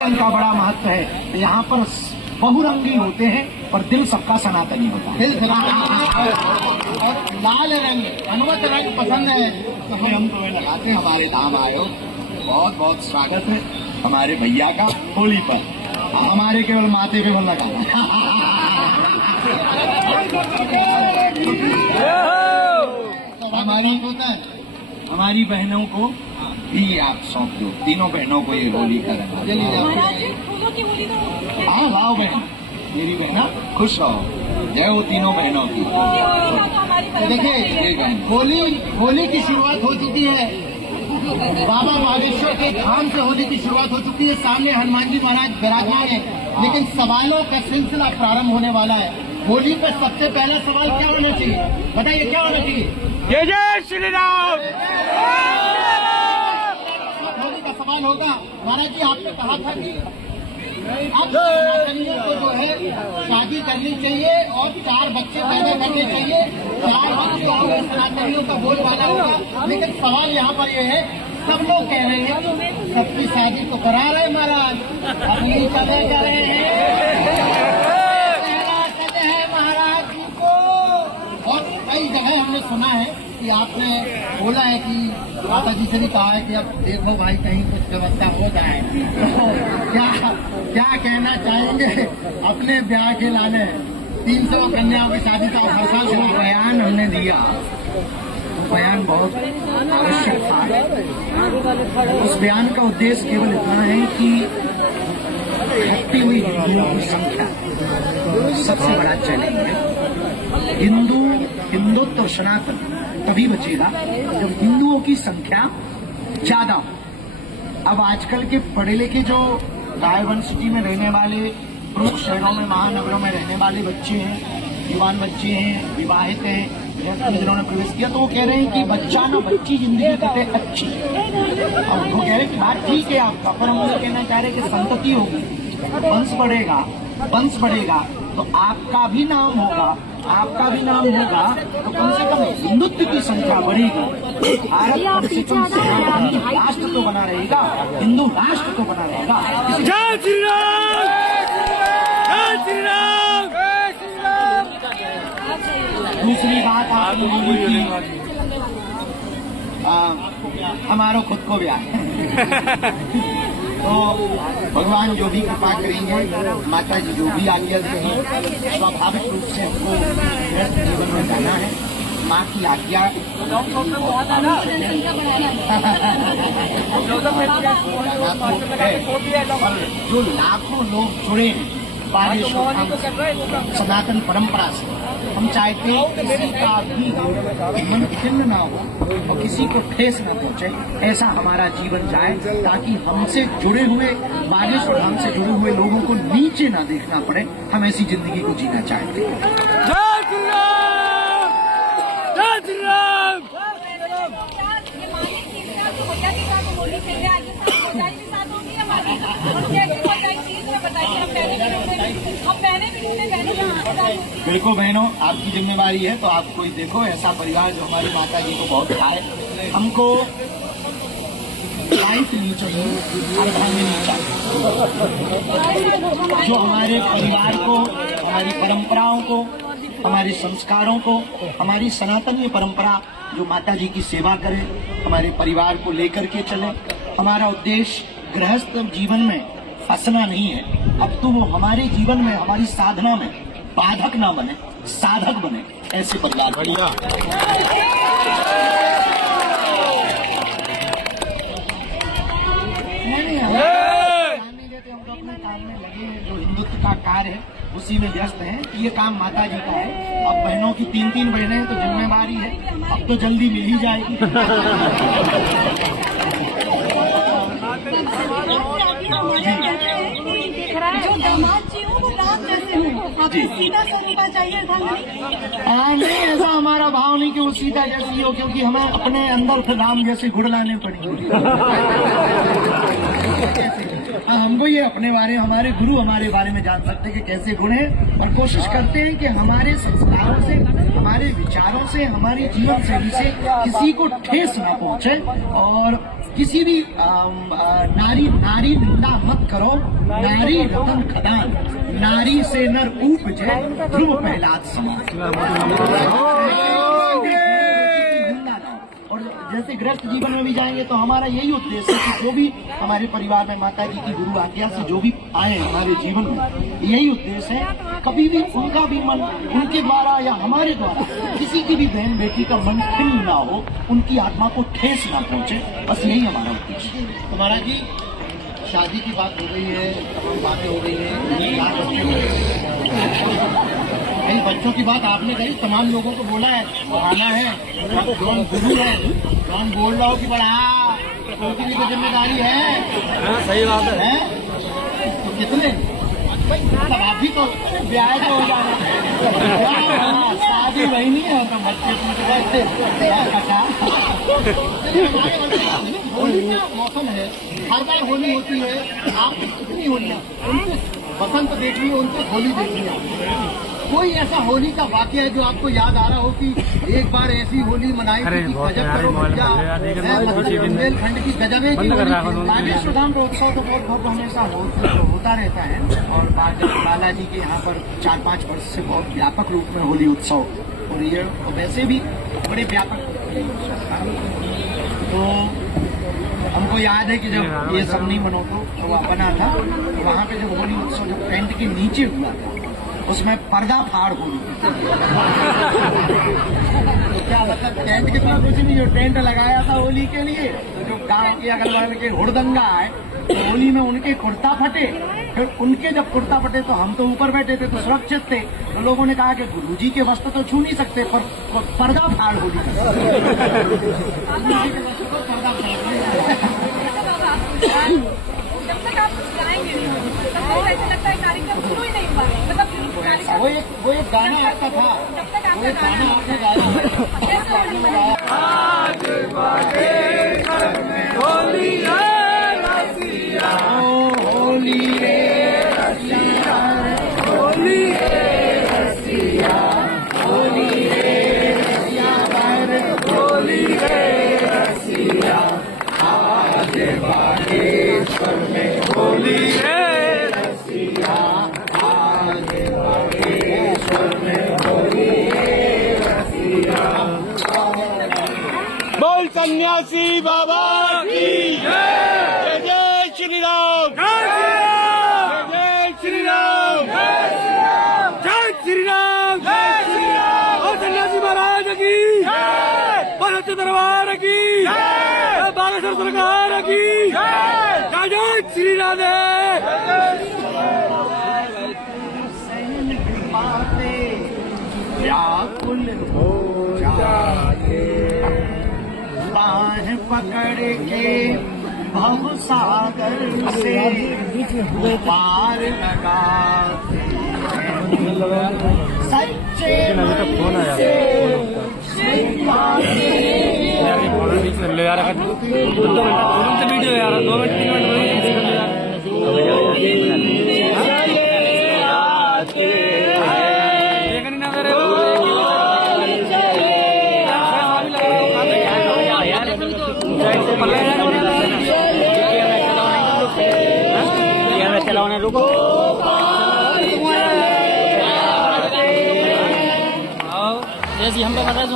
का बड़ा महत्व है। यहाँ पर बहुरंगी होते हैं पर दिल सबका सनातनी होता है। दिल और लाल रंग हनुमत रंग पसंद है तो हम तुम्हें लगाते हैं। हमारे धाम आए हो, बहुत बहुत स्वागत है हमारे भैया का होली पर। हमारे केवल माथे पे लगा हमारी बहनों को भी आप सौंप दो। तीनों बहनों को ये होली का हाँ लाओ बहन, मेरी बहना खुश रहो। जय हो तीनों बहनों की। देखिए होली की शुरुआत हो चुकी है। बाबा बागेश्वर के धाम से होली की शुरुआत हो चुकी है। सामने हनुमान जी महाराज विराजमान है, लेकिन सवालों का सिलसिला प्रारंभ होने वाला है। होली पे सबसे पहला सवाल क्या होना चाहिए? बताइए क्या होना चाहिए? जय जय श्री राम। होली का सवाल होगा, महाराज जी आपने कहा था कि अब सनातनियों को जो है शादी करनी चाहिए और 4 बच्चे पैदा करने चाहिए। 4 बच्चे होंगे सनातनियों का बोलबाला होगा। लेकिन सवाल यहाँ पर ये है, सब लोग कह रहे हैं सबकी शादी तो करा रहे महाराज, अपनी कदर कर रहे हैं महाराज जी को। और कई जगह हमने सुना है कि आपने बोला है कि माता जी से भी कहा है कि अब देखो भाई कहीं कुछ व्यवस्था हो जाए। तो क्या कहना चाहेंगे अपने ब्याह के लाने? 300 कन्याओं की शादी का हर साल जो बयान हमने दिया, बयान बहुत आवश्यक था। उस बयान का उद्देश्य केवल इतना है कि घटती हुई हिंदुओं की संख्या सबसे बड़ा चैलेंज है। हिंदुत्व सनातन तभी बचेगा जब हिंदुओं की संख्या ज्यादा हो। अब आजकल के पढ़े लिखे जो डायवर्सिटी सिटी में रहने वाले, प्रमुख शहरों में, महानगरों में रहने वाले बच्चे हैं, युवान बच्चे हैं, विवाहित हैं, जिन्होंने प्रवेश किया, तो वो कह रहे हैं कि बच्चा ना बच्ची जिंदगी कटे अच्छी। और वो कह रहे हैं कि बात ठीक है आपका, पर हम ये कहना चाह रहे हैं कि संतति होगी, वंश बढ़ेगा तो आपका भी नाम होगा, तो कम से कम हिंदुत्व की संख्या बढ़ेगी। भारत कम से कम राष्ट्र तो बना रहेगा, हिंदू राष्ट्र तो बना रहेगा। जय श्री राम, जय श्री राम, जय श्री राम। दूसरी बात आपने बोली थी हमारा खुद को ब्याह तो भगवान जो भी कृपा करेंगे, माता जी जो भी आज्ञा देंगे, स्वाभाविक रूप से हमको व्यस्त जीवन में जाना है। माँ की आज्ञा जो लाखों लोग जुड़े हैं बागेश्वर धाम सनातन परंपरा से, हम चाहते हैं किसी का भी मन खिन्न ना हो और किसी को ठेस न पहुंचे, ऐसा हमारा जीवन जाए, ताकि हमसे जुड़े हुए, बागेश्वर धाम से जुड़े हुए लोगों को नीचे ना देखना पड़े। हम ऐसी जिंदगी को जीना चाहते हैं। जय श्री राम, जय श्री राम। बिल्कुल बहनों, आपकी जिम्मेवारी है तो आप कोई देखो ऐसा परिवार जो हमारी माता जी को बहुत खाए। हमको लाइफ नहीं चाहिए, अर्धांगिनी नहीं चाहिए, जो हमारे परिवार को, हमारी परंपराओं को, हमारे संस्कारों को, हमारी सनातनीय परंपरा जो माता जी की सेवा करे, हमारे परिवार को लेकर के चले। हमारा उद्देश्य गृहस्थ जीवन में फंसना नहीं है। अब तो वो हमारे जीवन में, हमारी साधना में बाधक ना बने, साधक बने, ऐसे परिवार। बढ़िया। हम तो अपने काम में लगे हैं, जो हिंदुत्व का कार्य है उसी में व्यस्त हैं। ये काम माता जी का है। अब बहनों की 3 बहनें हैं तो जिम्मेवारी है, अब तो जल्दी मिल ही जाएगी। जो दामाद जी हो वो राम जैसे हो, आपको सीधा स्वरूपा चाहिए था नहीं, ऐसा हमारा भाव नहीं कि वो सीधा जैसी हो, क्योंकि हमें अपने अंदर फिर राम जैसे गुड़ लाने पड़ेंगे। हमको ये अपने बारे, हमारे गुरु हमारे बारे में जान सकते हैं कि कैसे गुण है, और कोशिश करते हैं कि हमारे संस्कारों से, हमारे विचारों से, हमारे जीवन शैली से किसी को ठेस ना पहुंचे। और किसी भी नारी निंदा मत करो, नारी रतन खदान, नारी से नर उपजे, ध्रुव प्रहलाद समान। और जैसे गृहस्थ जीवन में भी जाएंगे तो हमारा यही उद्देश्य है कि जो भी हमारे परिवार में माता जी की गुरु आज्ञा से जो भी आए हमारे जीवन में, यही उद्देश्य है कभी भी उनका भी मन उनके द्वारा या हमारे द्वारा किसी की भी बहन बेटी का मन खिन्न ना हो, उनकी आत्मा को ठेस ना पहुंचे, बस यही हमारा उद्देश्य है। तो महाराज जी, शादी की बात हो गई है, तमाम बातें हो गई है, कई बच्चों की बात आपने कही, तमाम लोगों को बोला है, पढ़ाना है, कौन गुरु है, कौन बोल रहा हो कि बड़ा उनकी भी तो जिम्मेदारी है। सही बात है। तो कितने मतलब आप भी तो ब्याह तो हो जाना, शादी वही नहीं है, तो बच्चे होली का मौसम है, हर बार होली होती है, आप कितनी होलियाँ बसंत देख ली, उनको होली देख लिया। कोई ऐसा होली का वाकया है जो आपको याद आ रहा हो कि एक बार ऐसी होली मनाई थी कि गजब करो भैया, बुंदेलखंड की गजबे की होली। बागेश्वर धाम का उत्सव तो बहुत हमेशा होता रहता है, और बालाजी के यहाँ पर 4-5 वर्ष से बहुत व्यापक रूप में होली उत्सव हो रही है, और वैसे भी बड़े व्यापक। तो हमको याद है कि जब ये सब नहीं बना था, तो वहाँ पे जब होली उत्सव जब टेंट के नीचे हुआ था, उसमें पर्दा फाड़ होली। तो क्या मतलब टेंट के पास कुछ नहीं, जो टेंट लगाया था होली के लिए, जो गांव के अगल बगल के हुड़दंगा है, तो होली में उनके कुर्ता फटे, फिर उनके जब कुर्ता फटे तो हम तो ऊपर बैठे थे तो सुरक्षित थे, तो लोगों ने कहा कि गुरुजी के वस्त्र तो छू नहीं सकते, पर पर्दा फाड़ होली। पर्दा जब तक आप जाएंगे तब तक ऐसा लगता है कार्यक्रम शुरू ही नहीं हुआ, मतलब वो एक गाना आपका था, वो एक गाना आपने गाया। आज बागेश्वर में होली है रसिया, होली रे रसिया, होली रे रसिया, होली रे रसिया, होली रे रसिया, आज बागेश्वर में होली है रसिया, आज बागेश्वर में होली है रसिया। बोल सन्यासी बाबा की जय, जय श्री राम, जय श्री राम, जय श्री राम, जय श्री राम, और सन्यासी महाराज की भरत दरबार की, बागेश्वर सरकार की जय, जय श्री राधे। व्याकुल हो जाए, बाह पकड़ के भव सागर से पार लगाते सच्चे मन से ले यार, 2 मिनट वीडियो यार, 2 मिनट 3 मिनट चलाने रुको। जैसे हम तो कर रहे हैं, हम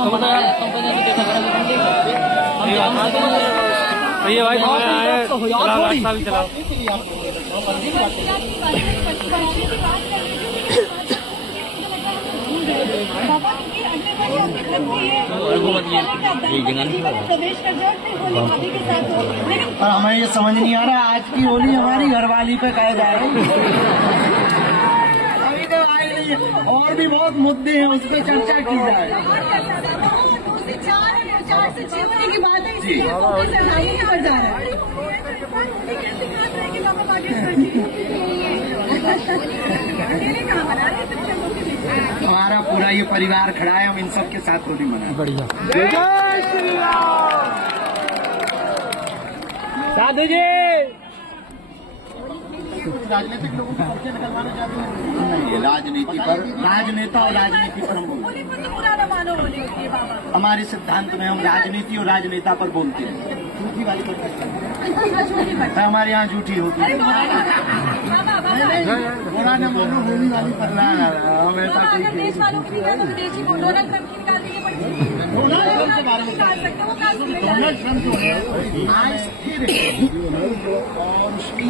कंपनी से देखा कर रहे हैं भाई, रास्ता भी चलाओ। और हमें ये समझ नहीं आ रहा आज की होली हमारी घरवाली पे कहे जा रही है। अभी तो आई नहीं है, और भी बहुत मुद्दे हैं, उस पर चर्चा की जाए। 4 से 6 होने की बात है, इसलिए पर जा रहा है। हमारा पूरा ये परिवार खड़ा है, हम इन सब के साथ होली मनाएं। बढ़िया। जय श्री राम। साधु जी, राजनीतिक लोगों को पर्चे निकलवाना चाहते हैं? नहीं, राजनीति पर, राजनेता और राजनीति पर हम बोलते हैं। हमारे सिद्धांत में हम राजनीति और राजनेता पर बोलते हैं। झूठी वाली पर हमारे यहाँ झूठी होती है। मानो होली वाली पगला अगर देश वालों की निकाल तो विदेशी को डोनाल्ड ट्रंप की निकाल दीजिए पड़ी डोनाल्ड ट्रंप के बारे में निकाल सकते हैं वो काल डोनाल्ड ट्रंप जो है आज स्थिर है और उसकी